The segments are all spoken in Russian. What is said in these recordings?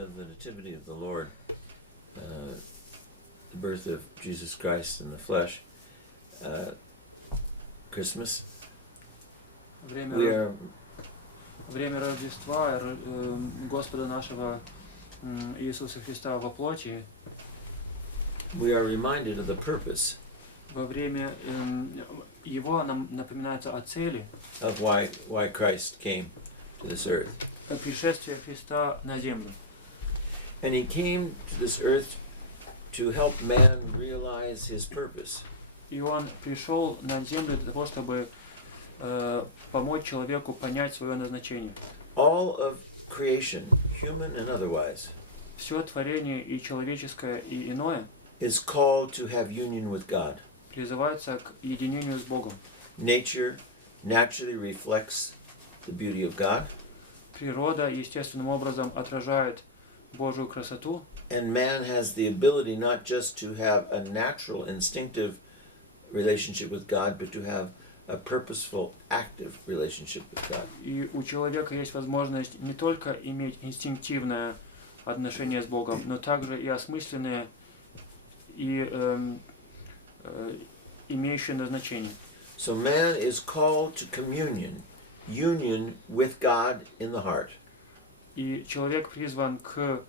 of the Nativity of the Lord, the birth of Jesus Christ in the flesh, Christmas, Время Рождества Господа нашего Иисуса Христа во плоти. We are reminded of the purpose. Во время Его нам напоминается о цели. Of why Christ came to this earth. Пришествие Христа на землю. And he came to this earth to help man realize his purpose. И он пришел на землю для того, чтобы помочь человеку понять свое назначение. All of creation, human and otherwise, все творение, и человеческое, и иное, is called to have union with God. призывается к единению с Богом. Nature naturally reflects the beauty of God. Природа естественным образом отражает Божью красоту. And man has the ability not just to have a natural, instinctive relationship with God, but to have a purposeful, active relationship with God. И у человека есть возможность не только иметь инстинктивное отношение с Богом, но также и осмысленное и имеющее назначение. So man is called to communion, union with God in the heart. И человек призван к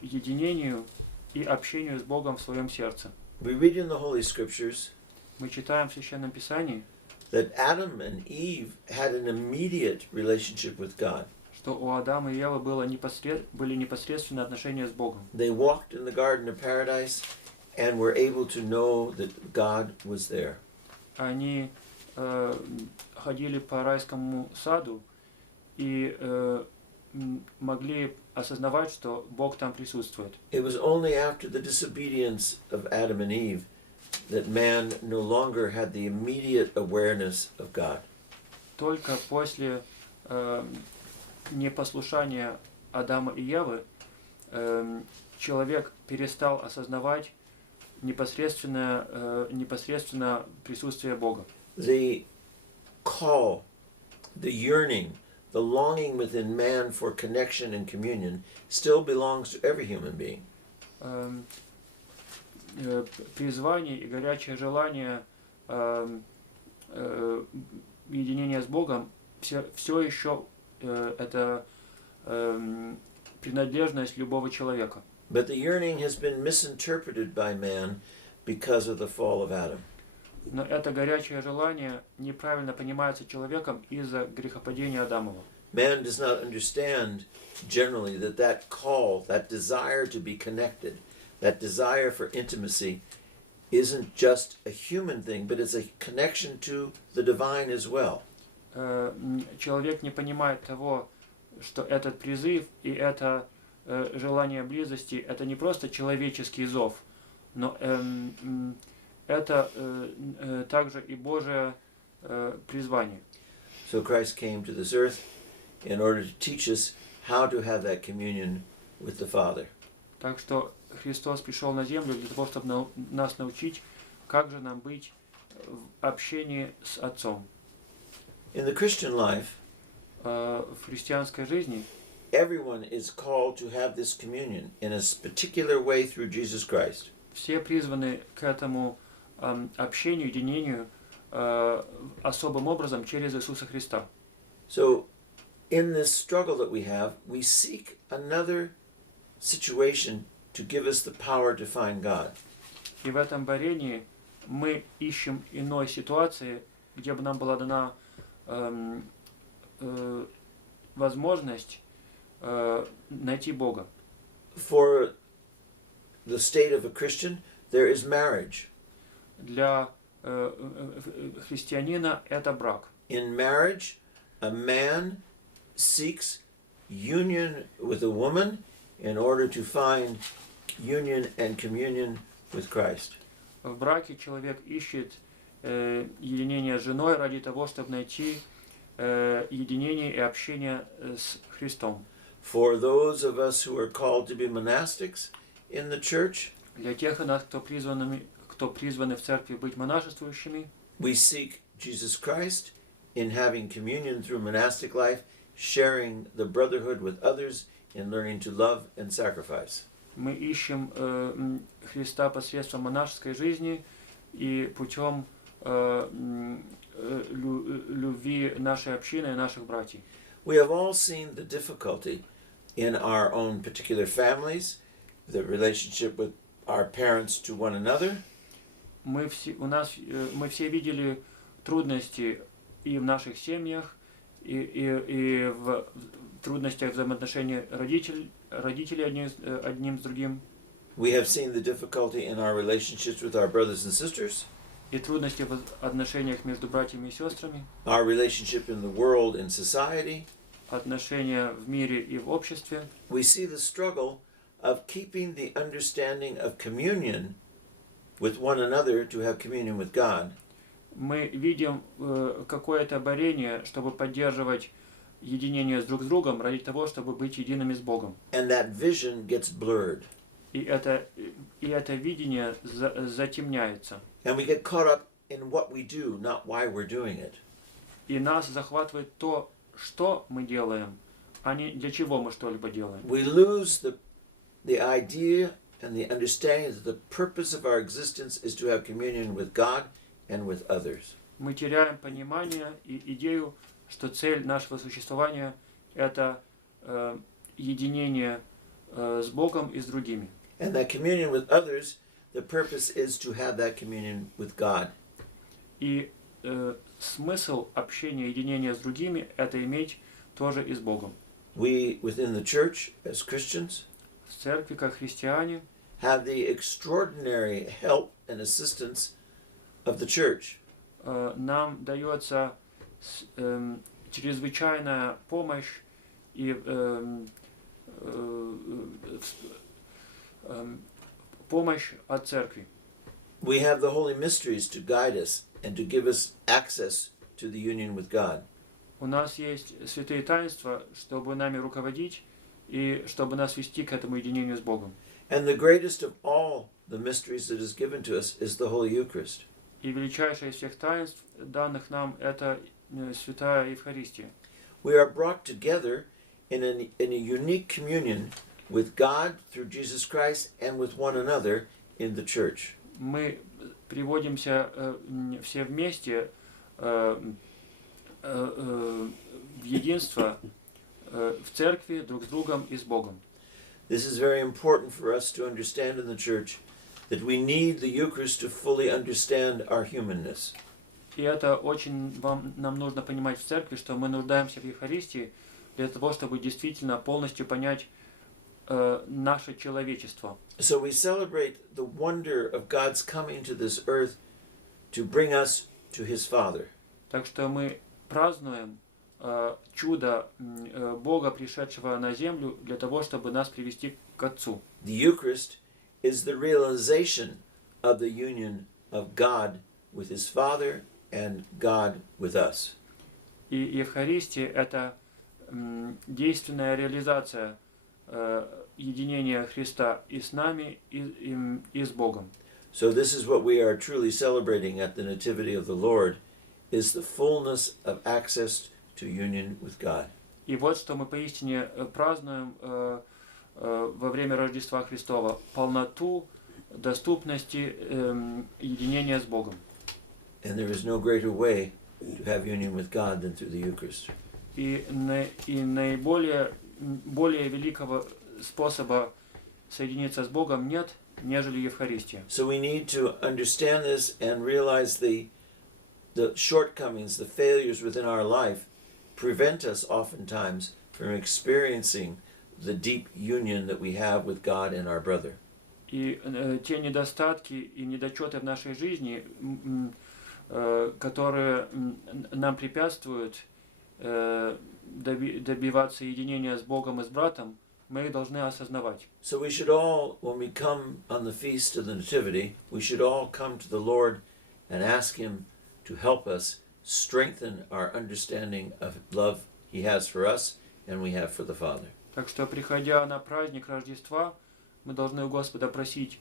единению и общению с Богом в своем сердце. We read in the Holy Scriptures Мы читаем в Священном Писании, that Adam and Eve had an immediate relationship with God. что у Адама и Евы были непосредственные отношения с Богом. They walked in the Garden of Paradise and were able to know that God was there. Они ходили по райскому саду и могли осознавать, что Бог там присутствует. It was only after the disobedience of Adam and Eve that man no longer had the immediate awareness of God. Только после непослушания Адама и Евы человек перестал осознавать непосредственно присутствие Бога. The call, the yearning, the longing within man for connection and communion still belongs to every human being. Призвание и горячее желание единения с Богом все еще это принадлежность любого человека. But the yearning has been misinterpreted by man because of the fall of Adam. Но это горячее желание неправильно понимается человеком из-за грехопадения Адамова. Man does not understand generally that call, that desire to be connected, that desire for intimacy isn't just a human thing, but it's a connection to the divine as well. Человек не понимает того, что этот призыв и это желание близости это не просто человеческий зов, но это также и Божие призвание. So Christ came to this earth in order to teach us how to have that communion with the Father. Так что Христос пришел на землю для того, чтобы нас научить, как же нам быть в общении с Отцом. In the Christian life, в христианской жизни everyone is called to have this communion in a particular way through Jesus Christ. Все призваны к этому общению, единению особым образом через Иисуса Христа. So, in this struggle that we have, we seek another situation to give us the power to find God. И в этом борении мы ищем иной ситуации, где бы нам была дана возможность найти Бога. For the state of a Christian, there is marriage. Для христианина это брак. In marriage, a man seeks union with a woman in order to find union and communion with Christ. В браке человек ищет единение с женой ради того, чтобы найти единение и общение с Христом. For those of us who are called to be monastics in the church, для тех из нас, кто призваны в церкви быть монашествующими, we seek Jesus Christ in having communion through monastic life, sharing the brotherhood with others in learning to love and sacrifice. Мы ищем Христа посредством монашеской жизни и путем любви нашей общины и наших братьев. We have all seen the difficulty in our own particular families, the relationship with our parents to one another. Мы все видели трудности и в наших семьях, и в трудностях взаимоотношений родителей одним с другим. We have seen the difficulty in our relationships with our brothers and sisters, И трудности в отношениях между братьями и сестрами, our relationship in the world and society. отношения в мире и в обществе. We see the struggle of keeping the understanding of communion with one another to have communion with God. Мы видим какое-то борение, чтобы поддерживать единение друг с другом ради того, чтобы быть едиными с Богом. And that vision gets blurred. И это видение затемняется. And we get caught up in what we do, not why we're doing it. И нас захватывает то, что мы делаем, а не для чего мы что-либо делаем. We lose the idea and the understanding that the purpose of our existence is to have communion with God and with others. Мы теряем понимание и идею, что цель нашего существования – это единение с Богом и с другими. And that communion with others, the purpose is to have that communion with God. И смысл общения, единения с другими – это иметь тоже и с Богом. We, within the church, as Christians, В церкви, как христиане, have the extraordinary help and assistance of the church. Нам дается чрезвычайная помощь и помощь от церкви. We have the holy mysteries to guide us and to give us access to the union with God. У нас есть святые таинства, чтобы нами руководить и чтобы нас вести к этому единению с Богом. And the greatest of all the mysteries that is given to us is the Holy Eucharist. И величайшее из всех таинств, данных нам, это святая Евхаристия. We are brought together in a unique communion with God through Jesus Christ and with one another in the church. Мы приводимся все вместе в единство в церкви друг с другом и с Богом. This is very important for us to understand in the church, that we need the Eucharist to fully understand our humanness. И это очень нам нужно понимать в церкви, что мы нуждаемся в Евхаристии для того, чтобы действительно полностью понять наше человечество. So we celebrate the wonder of God's coming to this earth to bring us to His Father. Так что мы празднуем чудо Бога, пришедшего на землю, для того, чтобы нас привести к Отцу. The Eucharist is the realization of the union of God with His Father and God with us. И Евхаристия – это действенная реализация единения Христа и с нами, и с Богом. So this is what we are truly celebrating at the Nativity of the Lord, is the fullness of access to union with God. И вот что мы поистине празднуем во время Рождества Христова: полноту доступности единения с Богом. And there is no greater way to have union with God than through the Eucharist. И наиболее великого способа соединиться с Богом нет, нежели Евхаристия. So we need to understand this and realize the shortcomings, the failures within our life prevent us oftentimes from experiencing the deep union that we have with God and our brother. И те недостатки и недочеты в нашей жизни, которые нам препятствуют добиваться единения с Богом и с братом, мы их должны осознавать. So we should all, when we come on the feast of the Nativity, we should all come to the Lord and ask Him to help us strengthen our understanding of love He has for us and we have for the Father. Так что, приходя на праздник Рождества, мы должны у Господа просить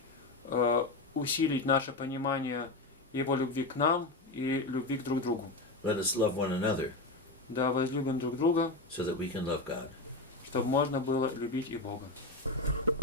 усилить наше понимание Его любви к нам и любви к друг другу. Let us love one another Да возлюбим друг друга, so that we can love God. чтобы можно было любить и Бога.